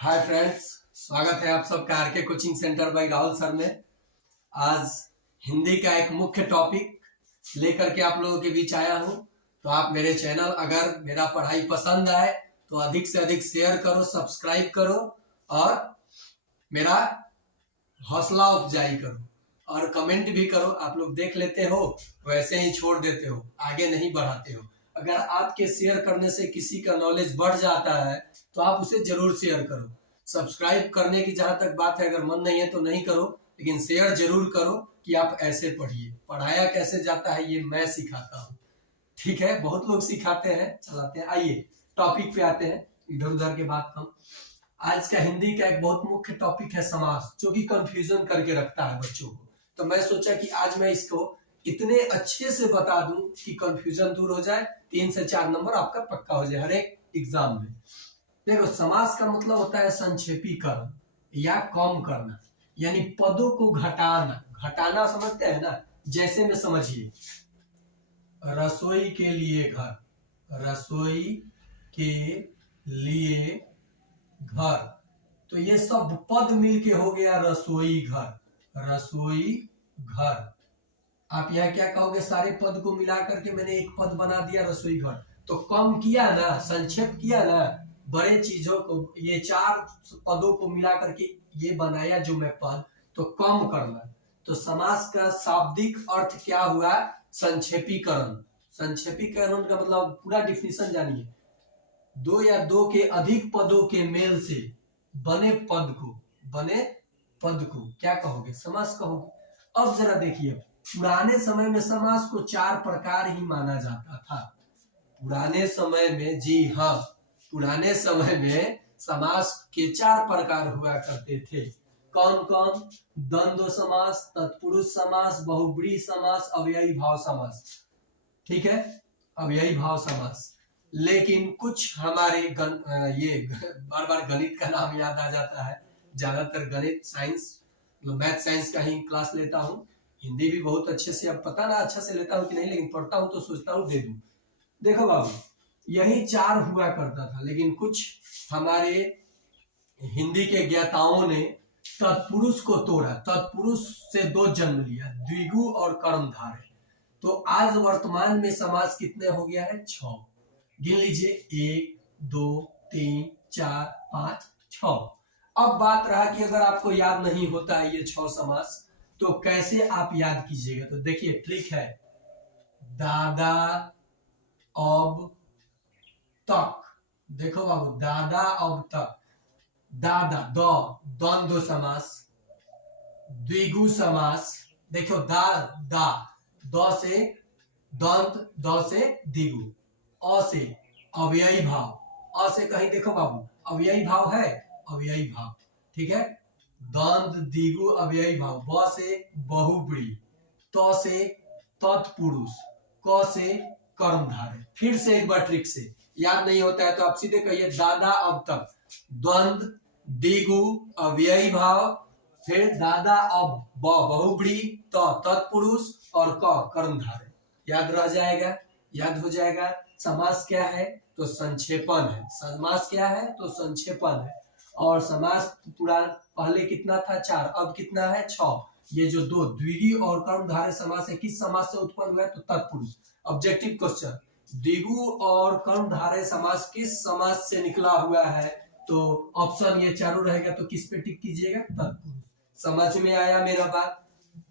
Hi friends, स्वागत है आप सबका RK coaching centre by Rahul sir में। आज हिंदी का एक मुख्य टॉपिक लेकर के आप लोगों के बीच आया हूं। तो आप मेरे चैनल अगर मेरा पढ़ाई पसंद आए तो अधिक से अधिक शेयर करो, सब्सक्राइब करो और मेरा हौसला अफजाई करो और कमेंट भी करो। आप लोग देख लेते हो वैसे ही छोड़ देते हो, आगे नहीं बढ़ाते हो। अगर आपके शेयर करने से किसी का नॉलेज बढ़ जाता है तो आप उसे जरूर शेयर करो। सब्सक्राइब करने की जहां तक बात है, अगर मन नहीं है तो नहीं करो, लेकिन शेयर जरूर करो कि आप ऐसे पढ़िए। पढ़ाया कैसे जाता है ये मैं सिखाता हूँ, ठीक है। बहुत लोग सिखाते हैं, चलाते हैं। आइए टॉपिक पे आते हैं, इधर उधर के बात कम। आज का हिंदी का एक बहुत मुख्य टॉपिक है समास, जो कि कंफ्यूजन करके रखता है बच्चों को। तो मैं सोचा कि आज मैं इसको इतने अच्छे से बता दूं कि कंफ्यूजन दूर हो जाए, 3 से 4 नंबर आपका पक्का हो जाए हर एक एग्जाम में। देखो, समास का मतलब होता है संक्षेपीकरण या कम करना, यानी पदों को घटाना। घटाना समझते हैं ना? जैसे में समझिए, रसोई के लिए घर, रसोई के लिए घर, तो ये सब पद मिलके हो गया रसोई घर। रसोई घर, आप यहाँ क्या कहोगे? सारे पद को मिला करके मैंने एक पद बना दिया रसोई घर। तो कम किया ना, संक्षेप किया ना, बड़े चीजों को, ये 4 पदों को मिला करके ये बनाया जो मैं पद, तो कम करना। तो समास का शाब्दिक अर्थ क्या हुआ? संक्षेपीकरण। संक्षेपीकरण का मतलब पूरा डिफिनेशन जानिए। 2 या 2 के अधिक पदों के मेल से बने पद को क्या कहोगे? समास कहोगे। अब जरा देखिए, पुराने समय में समास को 4 प्रकार ही माना जाता था। पुराने समय में, जी हाँ, पुराने समय में समास के 4 प्रकार हुआ करते थे। कौन कौन? द्वंद्व समास, तत्पुरुष समास, बहुब्रीहि समास, अव्ययी भाव समास। ठीक है, अव्ययी भाव समास। लेकिन कुछ हमारे ये बार बार गणित का नाम याद आ जाता है। ज्यादातर गणित, साइंस, मैथ साइंस का ही क्लास लेता हूँ। हिंदी भी बहुत अच्छे से, अब पता ना अच्छा से लेता हूँ कि नहीं, लेकिन पढ़ता हूँ तो सोचता हूँ दे दूं। देखो बाबू, यही 4 हुआ करता था, लेकिन कुछ हमारे हिंदी के ज्ञाताओं ने तत्पुरुष को तोड़ा। तत्पुरुष से 2 जन्म लिया, द्विगु और कर्मधारय। तो आज वर्तमान में समास कितने हो गया है? 6। गिन लीजिए, 1 2 3 4 5 6। अब बात रहा कि अगर आपको याद नहीं होता है ये 6 समास, तो कैसे आप याद कीजिएगा? तो देखिए, ट्रिक है। दादा अब तक, देखो बाबू, दादा अब तक। दादा, द्वंद्व समास, द्विगु समास। देखो, द से द्वंद्व, द से द्विगु, अ से अव्ययी भाव। अ से कहीं देखो बाबू, अव्ययी भाव है, अव्ययी भाव, ठीक है। द्वंद्व, द्विगु, अव्ययी भाव। ब से बहुब्रीहि, त से तत्पुरुष, क से कर्मधारय। फिर से एक बार ट्रिक से, याद नहीं होता है तो आप सीधे कहिए, दादा अब तक, द्वंद्व, द्विगु, अव्ययी भाव, फिर दादा अब बहुब्रीहि, त तत्पुरुष और क कर्मधारय। याद रह जाएगा, याद हो जाएगा। समास क्या है? तो संक्षेपण है। समास क्या है? तो संक्षेपण है। और समास पूरा पहले कितना था? 4, अब कितना है? 6। ये जो 2 द्विगु और कर्मधारय समास है, किस समास से उत्पन्न हुआ है? तो तत्पुरुष। ऑब्जेक्टिव क्वेश्चन, द्विगु और कर्मधारय समास किस समास से निकला हुआ है? तो ऑप्शन ये चारों रहेगा, तो किस पे टिक कीजिएगा? तत्पुरुष। समझ में आया मेरा बात?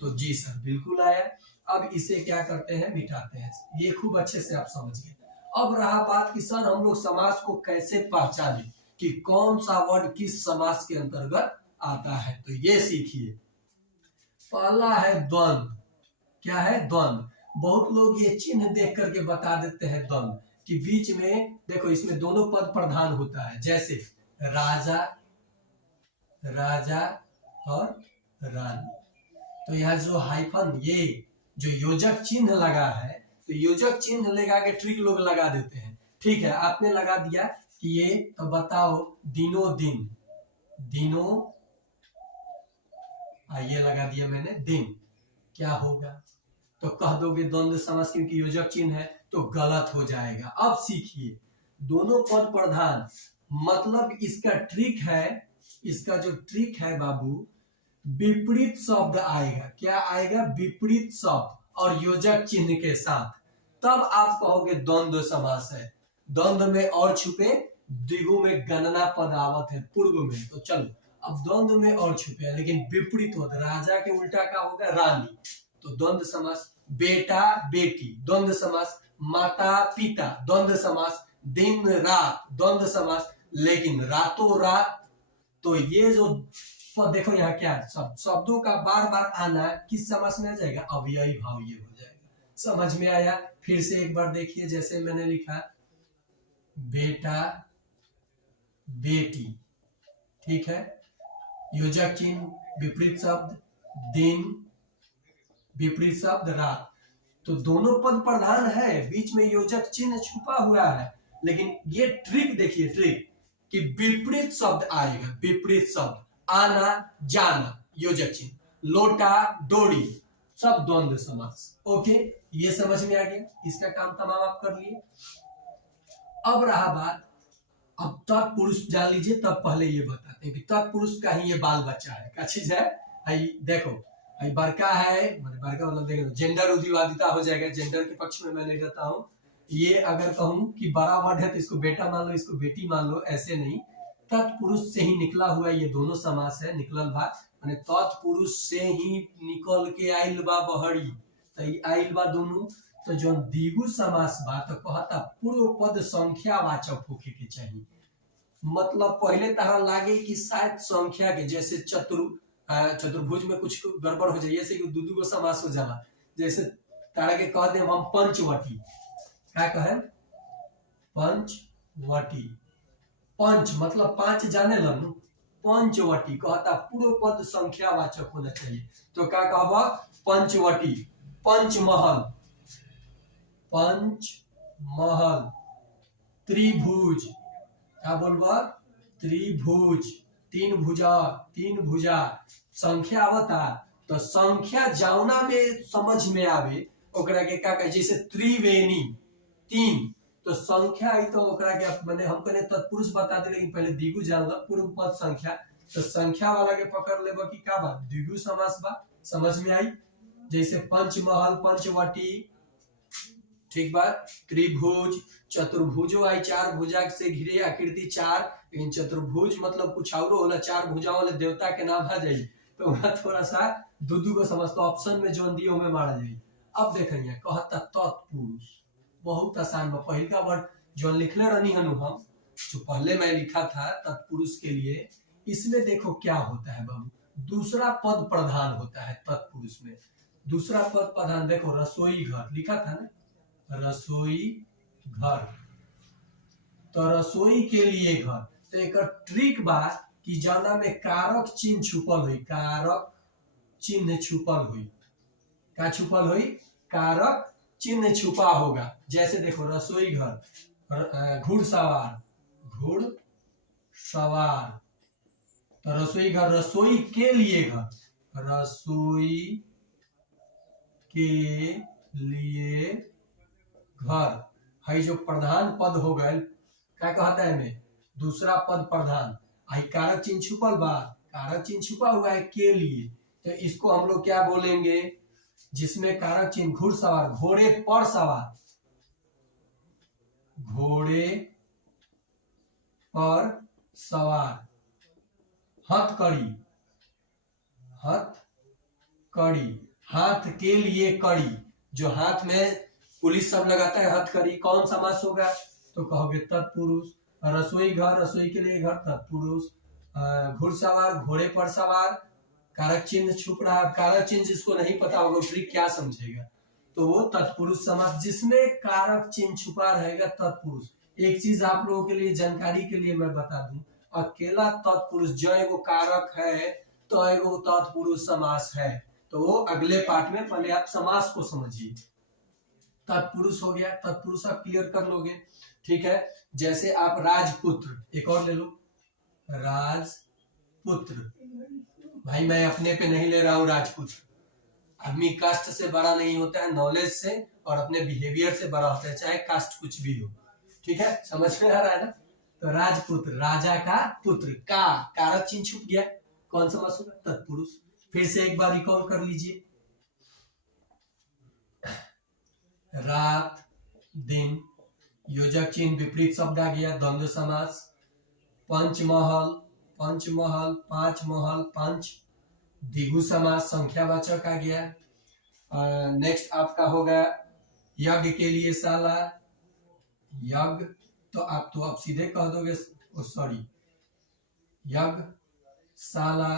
तो जी सर, बिल्कुल आया। अब इसे क्या करते हैं? मिटाते हैं। ये खूब अच्छे से आप समझ गए। अब रहा बात कि सर हम लोग समास को कैसे पहचाने कि कौन सा वर्ड किस समास के अंतर्गत आता है। तो ये सीखिए। पहला है द्वंद्व। क्या है? द्वंद्व। बहुत लोग ये चिन्ह देख करके बता देते हैं द्वंद्व, कि बीच में देखो, इसमें दोनों पद प्रधान होता है, जैसे राजा, राजा और रानी। तो यहाँ जो हाइफन, ये जो योजक चिन्ह लगा है, तो योजक चिन्ह लगा के ट्रिक लोग लगा देते हैं। ठीक है, आपने लगा दिया कि ये, तो बताओ, दिनों दिन, दिनों, ये लगा दिया मैंने दिन, क्या होगा? तो कह दोगे द्वंद्व समास, क्योंकि योजक चिन्ह है, तो गलत हो जाएगा। अब सीखिए, दोनों पद प्रधान, मतलब इसका ट्रिक है, इसका जो ट्रिक है बाबू, विपरीत शब्द आएगा। क्या आएगा? विपरीत शब्द और योजक चिन्ह के साथ, तब आप कहोगे द्वंद्व समास है। द्वंद्व में और छुपे, द्विगु में गणना पद आवत है पूर्व में। तो चलो, अब द्वंद्व में और छुपे है लेकिन विपरीत होता, राजा के उल्टा का होगा रानी, तो द्वंद्व समास। बेटा बेटी द्वंद्व समास, माता पिता द्वंद्व समास, दिन रात द्वंद्व समास। लेकिन रातों रात, तो ये जो देखो यहाँ क्या है, शब्दों का बार बार आना किस समास में आ जाएगा? अव्ययी भाव ये हो जाएगा। समझ में आया? फिर से एक बार देखिए, जैसे मैंने लिखा बेटा बेटी, ठीक है, योजक चिन्ह विपरीत शब्द दिन, विपरीत शब्द रात, तो दोनों पद प्रधान है, बीच में योजक चिन्ह छुपा हुआ है। लेकिन ये ट्रिक देखिए, ट्रिक कि विपरीत शब्द आएगा, विपरीत शब्द, आना जाना योजक चिन्ह, लोटा डोरी सब द्वंद्व समास। ओके, ये समझ में आ गया, इसका काम तमाम आप कर लिए। अब रहा बात, अब तत्पुरुष जान लीजिए, तब पहले ये बताते हैं कि तत्पुरुष का ही ये बाल बच्चा है, क्या चीज है? देखो, बड़का है, बड़का मतलब देखो जेंडर उदिवादिता हो जाएगा, जेंडर के पक्ष में मैं नहीं रहता हूँ। ये अगर कहूं कि बड़ा वर्ड है तो इसको बेटा मान लो, इसको बेटी मान लो, ऐसे नहीं, तत्पुरुष से ही निकला हुआ ये दोनों समास है। निकलल बा माने तत्पुरुष से ही निकल के आइल बा बहरी, तो आइल बा दोनों, तो जो द्विगु समास बा तो कहता पूर्व पद संख्या वाचक होके के चाहिए। मतलब पहले तरह लागे कि शायद संख्या के, जैसे चतुर्भुज में कुछ गड़बड़ हो जाए, जैसे कि दू गो समास हो जाला, जैसे तारा के कह दे हम पंचवटी, क्या कहे? पंचवटी, पंच मतलब पांच जाने लगू, पंचवटी कहता पूर्व पद संख्या वाचक होना चाहिए, तो क्या कहबा? पंचवटी। पंचमहल, पंचमहल। त्रिभुज, क्या बोलबा? त्रिभुज, तीन भुजा, तीन भुजा। संख्या आवता तो संख्या जावना में समझ में आवे ओकरा के का कहे, जैसे त्रिवेणी तीन, तो संख्या आई तो ओकरा के मैंने हम कहने तत्पुरुष बता दे, लेकिन पहले द्विगु जान लो, पूर्व पद संख्या, तो संख्या वाला के पकड़ लेबा कि का बात? द्विगु समास बा। समझ में आई? जैसे पंचमहल, पंचवटी, ठीक बात। त्रिभुज, चतुर्भुजो आई, चार भुजा से घिरे आकृति चार, लेकिन चतुर्भुज मतलब कुछ और होला, चार भुजा वाले देवता के नाम आ जाए, तो वहां थोड़ा सा दू को समझ, तो ऑप्शन में जो दियो में मारा जाए। अब देखिए कहता तत्पुरुष, बहुत आसान बा। पहले का वर्ड जो लिखले रहनी हनु हम, जो पहले मैं लिखा था तत्पुरुष के लिए, इसमें देखो क्या होता है बाबू, दूसरा पद प्रधान होता है तत्पुरुष में। दूसरा पद प्रधान देखो, रसोई घर लिखा था ना, रसोई घर, तो रसोई के लिए घर, तो एक ट्रिक बा कि जाना में कारक चिन्ह छुपल हुई, कारक चिन्ह छुपल हुई, क्या छुपल हुई? कारक चिन्ह छुपा होगा। जैसे देखो रसोई घर, घुड़सवार, घुड़सवार, तो रसोई घर, रसोई के लिए घर, रसोई के लिए घर है, जो प्रधान पद हो गए, क्या कहता है में? दूसरा पद प्रधान, आई कारक चिन्ह छुपल बा, कारक चिन्ह छुपा हुआ है के लिए, तो इसको हम लोग क्या बोलेंगे? जिसमें कारक चिन्ह, घुड़सवार, घोड़े पर सवार, घोड़े पर सवार। हथकड़ी, हथकड़ी, हाथ के लिए कड़ी, जो हाथ में पुलिस सब लगाता है, हथकड़ी, कौन समास होगा? तो कहोगे तत्पुरुष। रसोई घर, रसोई के लिए घर, तत्पुरुष। घुड़सवार, घोड़े पर सवार, कारक चिन्ह छुप रहा, कारक चिन्ह जिसको नहीं पता होगा ट्रिक क्या समझेगा, तो वो तत्पुरुष समास, जिसमें कारक चिन्ह छुपा रहेगा तत्पुरुष। एक चीज आप लोगों के लिए जानकारी के लिए मैं बता दूं, अकेला तत्पुरुष जो एगो कारक है तो एगो तत्पुरुष समास है, तो वो अगले पार्ट में, पहले आप समास को समझिए। तत्पुरुष हो गया, तत्पुरुष आप क्लियर कर लोगे, ठीक है। जैसे आप राजपुत्र, एक और ले लो, राजपुत्र, भाई मैं अपने पे नहीं ले रहा हूं राजपुत्र, आदमी कास्ट से बड़ा नहीं होता है, नॉलेज से और अपने बिहेवियर से बड़ा होता है, चाहे कास्ट कुछ भी हो, ठीक है, समझ में आ रहा है ना। तो राजपुत्र, राजा का पुत्र, का कारक चिन्ह छुप गया, कौन समास होगा? तत्पुरुष। फिर से एक बार रिकॉल कर लीजिए, रात, दिन, योजक चिन्ह विपरीत शब्द आ गया, द्वंद्व समास। पंचमहल, पंचमहल, पांच महल, पंच, द्विगु समास, संख्यावाचक आ गया। नेक्स्ट आपका होगा यज्ञ के लिए शाला, यज्ञ, तो आप सीधे कह दोगे, सॉरी, यज्ञ शाला,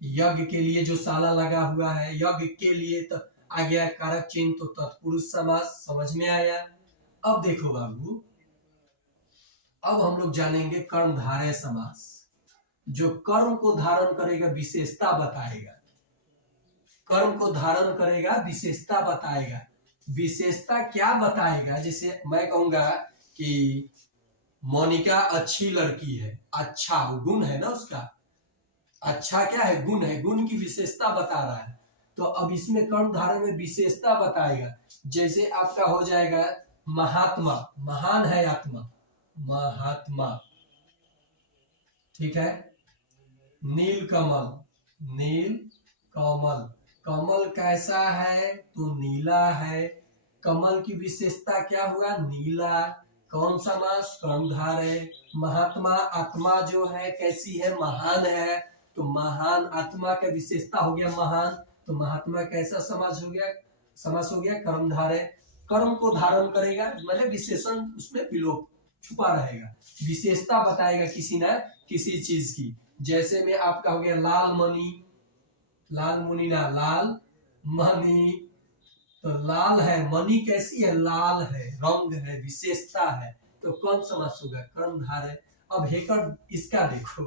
यज्ञ के लिए जो शाला लगा हुआ है, यज्ञ के लिए तो आ गया कारक चिन्ह, तो तत्पुरुष समास। समझ में आया? अब देखो बाबू, अब हम लोग जानेंगे कर्मधारय समास, जो कर्म को धारण करेगा, विशेषता बताएगा। कर्म को धारण करेगा, विशेषता बताएगा। विशेषता क्या बताएगा? जैसे मैं कहूंगा कि मोनिका अच्छी लड़की है, अच्छा वो गुण है ना उसका, अच्छा क्या है? गुण है, गुण की विशेषता बता रहा है। तो अब इसमें कर्मधारय में विशेषता बताएगा। जैसे आपका हो जाएगा महात्मा, महान है आत्मा, महात्मा, ठीक है। नील कमल, नील कमल, कमल कैसा है? तो नीला है। कमल की विशेषता क्या हुआ? नीला। कौन समास? कर्मधारय। महात्मा, आत्मा जो है कैसी है? महान है। तो महान, आत्मा का विशेषता हो गया महान, तो महात्मा कैसा समास हो गया? समास हो गया कर्मधारय। कर्म को धारण करेगा, मतलब विशेषण उसमें विलोप छुपा रहेगा, विशेषता बताएगा किसी ना किसी चीज की। जैसे में आपका हो गया लाल मणि, लाल मुनि ना, लाल मणि, तो लाल है, मणि कैसी है? लाल है, रंग है, विशेषता है, तो कौन समास होगा? कर्मधारय। अब हेकर इसका देखो,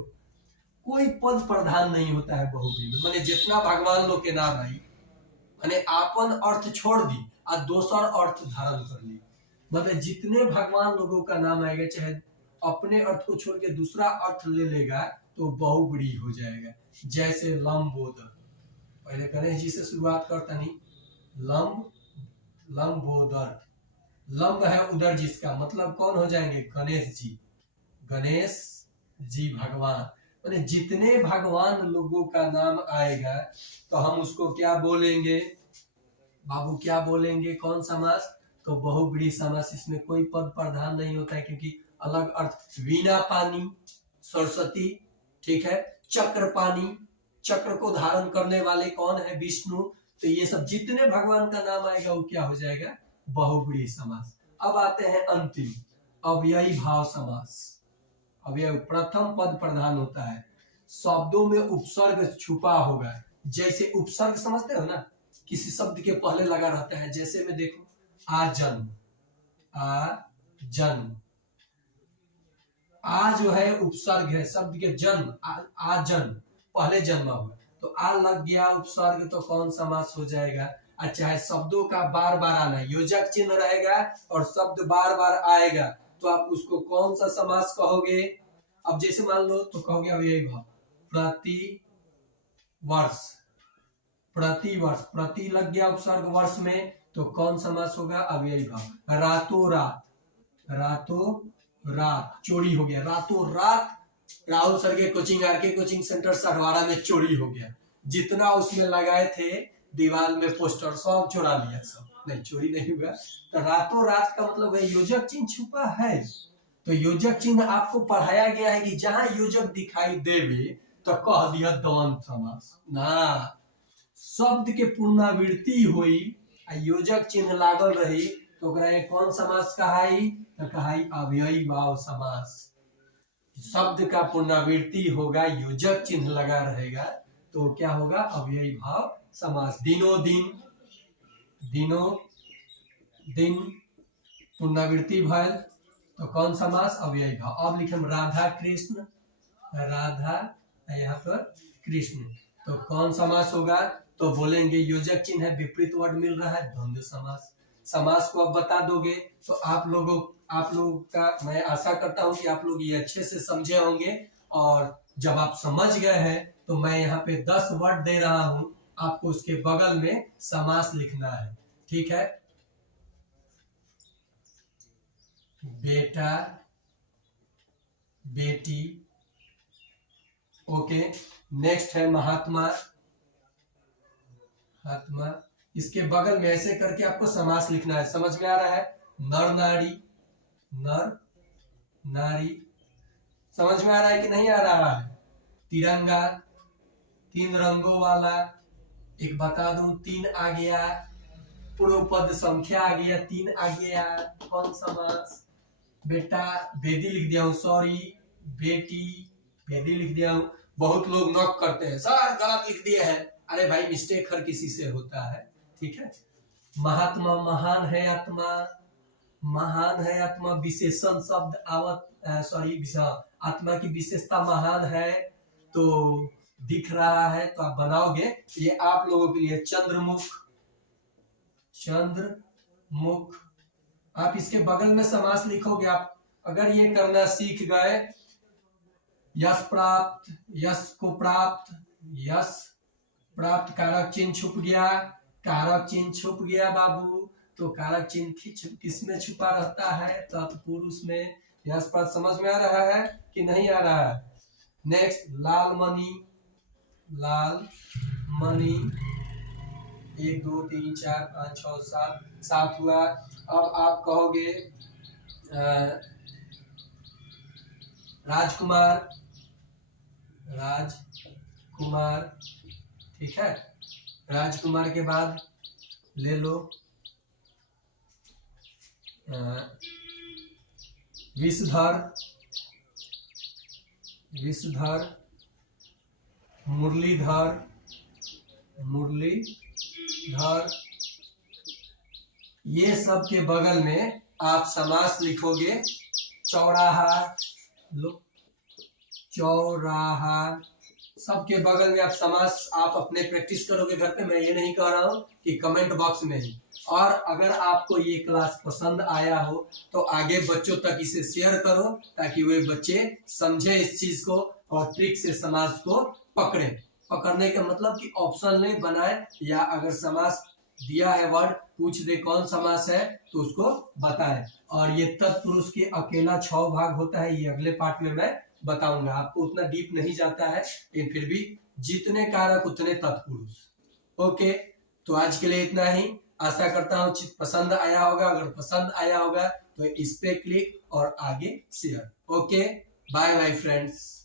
कोई पद प्रधान नहीं होता है बहुव्रीहि में, माने जितना भगवान लोग के नाम आई, माने आपन अर्थ छोड़ दी और दोसर अर्थ धारण कर ली। मतलब जितने भगवान लोगों का नाम आएगा, चाहे अपने अर्थ को छोड़ के दूसरा अर्थ ले लेगा तो बहुव्रीहि हो जाएगा। जैसे लंबोदर, पहले गणेश जी से शुरुआत करता नहीं, लंब, लंबोदर, लंब है उधर जिसका, मतलब कौन हो जाएंगे? गणेश जी, गणेश जी भगवान। माने जितने भगवान लोगों का नाम आएगा तो हम उसको क्या बोलेंगे बाबू? क्या बोलेंगे? कौन समास? तो बहुव्रीहि समास। इसमें कोई पद प्रधान नहीं होता है, क्योंकि अलग अर्थ। वीणा पानी, सरस्वती, ठीक है। चक्र पानी, चक्र को धारण करने वाले कौन है? विष्णु। तो ये सब जितने भगवान का नाम आएगा वो क्या हो जाएगा? बहुव्रीहि समास। अब आते हैं अंतिम, अव्ययी भाव समास। अव्यय, प्रथम पद प्रधान होता है, शब्दों में उपसर्ग छुपा होगा। जैसे उपसर्ग समझते हो ना, किसी शब्द के पहले लगा रहता है। जैसे में देखो, आजन्म, आजन्म, आ जो है उपसर्ग है, शब्द के जन्म, आजन्म, पहले जन्मा हुआ, तो आ लग गया उपसर्ग, तो कौन समास हो जाएगा? अच्छा है, शब्दों का बार बार आना, योजक चिन्ह रहेगा और शब्द बार बार आएगा, तो आप उसको कौन सा समास कहोगे? अब जैसे मान लो तो कहोगे अव्ययी भाव, प्रति वर्ष, प्रति वर्ष, प्रति लग गया उपसर्ग वर्ष में, तो कौन समास होगा? अव्ययी भाव। रातों रात, रातों रात, चोरी हो गया, रातों रात राहुल सर के कोचिंग, आरके कोचिंग सेंटर सढवारा में चोरी हो गया। जितना उसमें लगाए थे दीवार में पोस्टर, सब चुरा लिया, सब नहीं, चोरी नहीं हुआ। तो रातों रात का मतलब है योजक चिन्ह छुपा है। तो योजक चिन्ह आपको पढ़ाया गया है कि जहां योजक दिखाई देवे तो कह दिया द्वंद्व समास ना, शब्द के पुनरावृत्ति हुई, योजक चिन्ह लागल रही, तो कौन समास कहाई? तो कहाई अव्ययी भाव समास। शब्द का पुनरावृत्ति होगा, योजक चिन्ह लगा रहेगा, तो क्या होगा? अव्ययी भाव समास। दिनों दिन, दिनों दिन, पुनरावृत्ति भय, तो कौन समास? अव्ययी भाव। अब लिखे राधा कृष्ण, राधा यहाँ पर कृष्ण, तो कौन समास होगा? तो बोलेंगे योजक चिन्ह है, विपरीत वर्ड मिल रहा है, द्वंद्व समास। समास को अब बता दोगे तो आप लोगों का मैं आशा करता हूं कि आप लोग ये अच्छे से समझे होंगे। और जब आप समझ गए हैं तो मैं यहाँ पे 10 वर्ड दे रहा हूं, आपको उसके बगल में समास लिखना है, ठीक है। बेटा, बेटी। ओके, नेक्स्ट है महात्मा। महात्मा, इसके बगल में ऐसे करके आपको समास लिखना है। समझ में आ रहा है? नर नारी, नर नारी। समझ में आ रहा है कि नहीं आ रहा है? तिरंगा, 3 रंगों वाला। एक बता दूं, 3 आ गया, पूर्व पद संख्या आ गया, 3 आ गया। कौन समास? बेटा, बेदी लिख दिया हूं, सॉरी, बेटी, बेदी लिख दिया हूं। बहुत लोग नॉक करते हैं, सर गलत लिख दिए हैं। अरे भाई, मिस्टेक हर किसी से होता है, ठीक है। महात्मा, महान है आत्मा, महान है आत्मा, विशेषण शब्द आवत, सॉरी, आत्मा की विशेषता महान है, तो दिख रहा है, तो आप बनाओगे। ये आप लोगों के लिए चंद्रमुख, चंद्रमुख। आप इसके बगल में समास लिखोगे। आप अगर ये करना सीख गए, यश प्राप्त, यश को प्राप्त, यश प्राप्त, कारक चिन्ह छुप गया, कारक चिन्ह छुप गया बाबू। तो कारक चिन्ह किसमें छुपा रहता है? तत्पुरुष में। यश प्राप्त समझ में आ रहा है कि नहीं आ रहा है? नेक्स्ट, लाल मणि, लाल मणि। 1 2 3 4 5 6 7, 7 हुआ। अब आप कहोगे राजकुमार, राजकुमार, ठीक है। राजकुमार के बाद ले लो विषधर, विषधर, मुरलीधर, मुरलीधर। ये सब के बगल में आप समास लिखोगे। चौराहा, लो, चौराहा। सबके बगल में आप समास आप अपने प्रैक्टिस करोगे घर पे। मैं ये नहीं कह रहा हूं कि कमेंट बॉक्स में ही। और अगर आपको ये क्लास पसंद आया हो तो आगे बच्चों तक इसे शेयर करो, ताकि वे बच्चे समझे इस चीज को और ट्रिक से समास को पकड़े। पकड़ने का मतलब कि ऑप्शन ले बनाए, या अगर समास दिया है वर्ड पूछ दे कौन समास है तो उसको बताएं। और ये तत्पुरुष के अकेला 6 भाग होता है, ये अगले पार्ट में मैं बताऊंगा। आपको उतना डीप नहीं जाता है, लेकिन फिर भी जितने कारक उतने तत्पुरुष। ओके, तो आज के लिए इतना ही। आशा करता हूँ पसंद आया होगा। अगर पसंद आया होगा तो इस पे क्लिक और आगे share. Okay, bye bye friends.